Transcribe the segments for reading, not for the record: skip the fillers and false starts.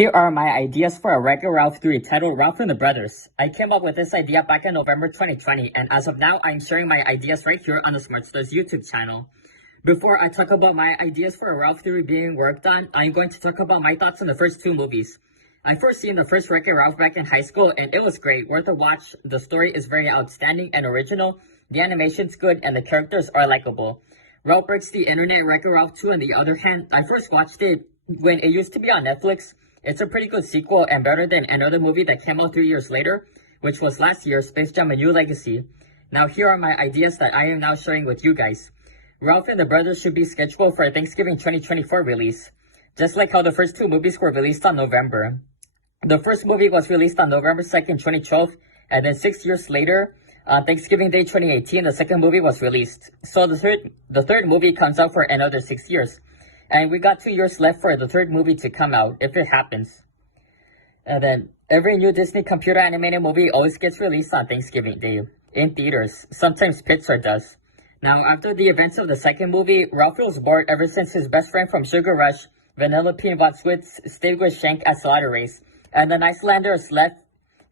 Here are my ideas for a Wreck-It Ralph 3 titled Ralph and the Brothers. I came up with this idea back in November 2020, and as of now, I'm sharing my ideas right here on the Smart Stars YouTube channel. Before I talk about my ideas for a Ralph 3 being worked on, I'm going to talk about my thoughts on the first two movies. I first seen the first Wreck-It Ralph back in high school, and it was great, worth a watch. The story is very outstanding and original, the animation's good, and the characters are likable. Ralph Breaks the Internet Wreck-It Ralph 2, on the other hand, I first watched it when it used to be on Netflix. It's a pretty good sequel and better than another movie that came out 3 years later, which was last year's Space Jam: A New Legacy. Now here are my ideas that I am now sharing with you guys. Ralph and the Brothers should be scheduled for a Thanksgiving 2024 release, just like how the first two movies were released on November. The first movie was released on November 2nd, 2012, and then 6 years later, on Thanksgiving Day 2018, the second movie was released. So the third movie comes out for another 6 years. And we got 2 years left for the third movie to come out, if it happens. And then, every new Disney computer animated movie always gets released on Thanksgiving Day, in theaters. Sometimes Pixar does. Now, after the events of the second movie, Ralph feels bored ever since his best friend from Sugar Rush, Vanellope Von Switz, stayed with Shank at Slaughter Race, and the Icelanders left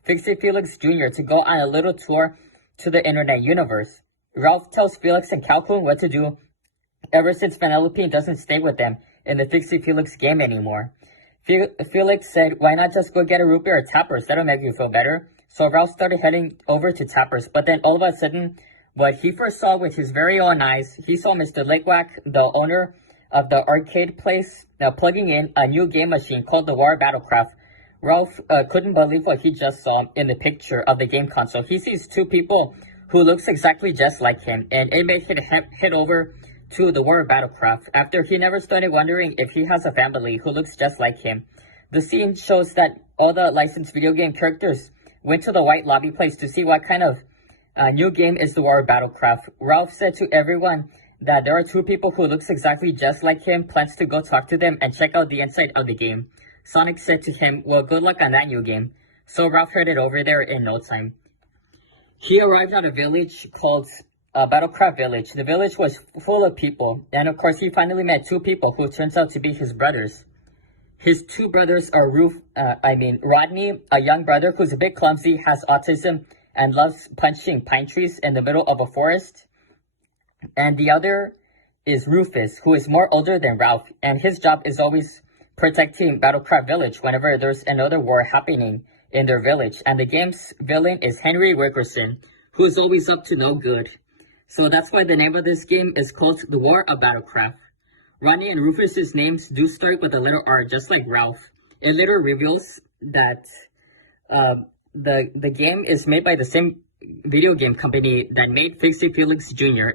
Fixie Felix Jr. to go on a little tour to the internet universe. Ralph tells Felix and Calhoun what to do, ever since Vanellope doesn't stay with them in the Fixie Felix game anymore. Felix said, why not just go get a root beer at Tappers? That'll make you feel better. So Ralph started heading over to Tappers, but then all of a sudden, what he first saw with his very own eyes, he saw Mr. Lakewack, the owner of the arcade place, now plugging in a new game machine called the War Battlecraft. Ralph couldn't believe what he just saw in the picture of the game console. He sees two people who looks exactly just like him, and it made him head over to the War Battlecraft, after he never started wondering if he has a family who looks just like him. The scene shows that all the licensed video game characters went to the white lobby place to see what kind of new game is the War Battlecraft. Ralph said to everyone that there are two people who looks exactly just like him, plans to go talk to them and check out the inside of the game. Sonic said to him, well, good luck on that new game. So Ralph headed over there in no time. He arrived at a village called Battlecraft Village. The village was full of people, and of course he finally met two people who turns out to be his brothers. His two brothers are Rodney, a young brother who's a bit clumsy, has autism, and loves punching pine trees in the middle of a forest. And the other is Rufus, who is more older than Ralph, and his job is always protecting Battlecraft Village whenever there's another war happening in their village. And the game's villain is Henry Wickerson, who is always up to no good. So that's why the name of this game is called The War of Battlecraft. Rodney and Rufus's names do start with a letter R, just like Ralph. It later reveals that the game is made by the same video game company that made Fixie Felix Jr.